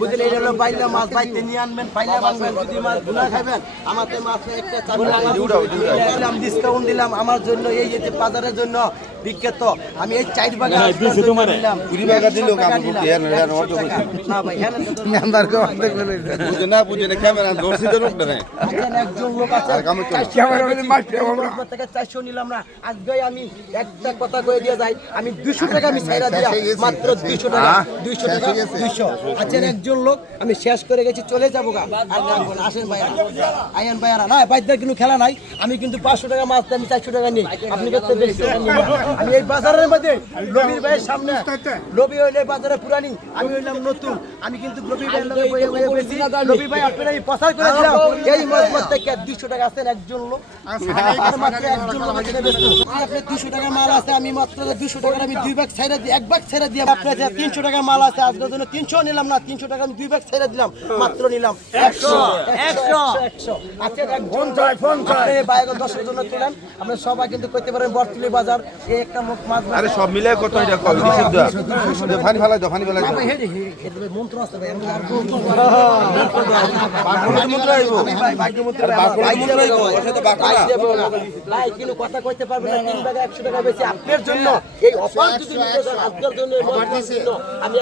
বুঝলেন, এই হলো বাইলা মাছ বাইতে নিয়ে আনবেন, বাইলা আনবেন, যদি মাছ গুনা খাবেন আমাদের মাছে একটা দিলাম, ডিসকাউন্ট দিলাম আমার জন্য, এই যে বাজারের জন্য বিখ্যাত। আমি এই 4 বাগা দিলাম 20 টাকা দিলো কাম করতে না ভাই, হ্যাঁ নাম্বার কো অর্ধেক বলে বুঝে না ক্যামেরা ধরছি তো লোক না একজন লোক আছে ক্যামেরা মাছ থেকে 400 নিলাম না। আজকে আমি একটা কথা কয়ে দিয়ে যাই, আমি 200 টাকা আমি ছাইরা দিয়া মাত্র 200 টাকা 200 আচ্ছা একজন লোক আমি শেষ করে গেছি, চলে যাবো গা। আর লাগবো না, আসেন ভাইয়া, আইয়ান ভাইয়ারা না, বাইদের কোনো খেলা নাই। আমি কিন্তু 500 টাকা মাছ আমি 400 টাকা নিই, আপনি করতে বেশি টাকা নিন। আমি এই বাজারের মধ্যে রবির ভাইয়ের সামনে, রবি হইলে বাজারে পুরানি, আমি হইলাম নতুন। আমি কিন্তু রবি ভাইয়ের লগে বইয়ে বইয়ে বেশি, রবি ভাই আপনারা এই প্রচার করে দিলাম এই মাছ থেকে 200 টাকা আছেন একজন লোক, আর মাত্র একজন লোক এখানে ব্যস্ত। আপনি 200 টাকা মাল আছে, আমি মাত্র 200 টাকা আমি 2 ভাগ ছেড়ে দিই, 1 ভাগ ছেড়ে দিই। আপনার 300 টাকা মাল আছে, আজকের জন্য 300 নিলাম না, 300 টাকা আমি 2 ভাগ ছেড়ে দিলাম, মাত্র নিলাম 100 আচ্ছা এক ফোন চাই আপনি বাইরে 10 এর জন্য তুলেন। আপনারা সবাই কিন্তু কইতে পারেন বরতুলি বাজার এই একটা মাছ। আরে সব মিলে কত এটা কল শুদ্ধ ফানি ফেলাই দাও ভাই হে হে মন্ত্র আছে ভাই, আমরা আর মন্ত্র আইবো ভাই ভাগ্য মন্ত্র ভাই কিন্তু কথা কইতে পারবেন না। 3 টাকা 100 টাকা বেশি আপনার জন্য এই অফার যদি নিতে চান আজকের জন্য আমি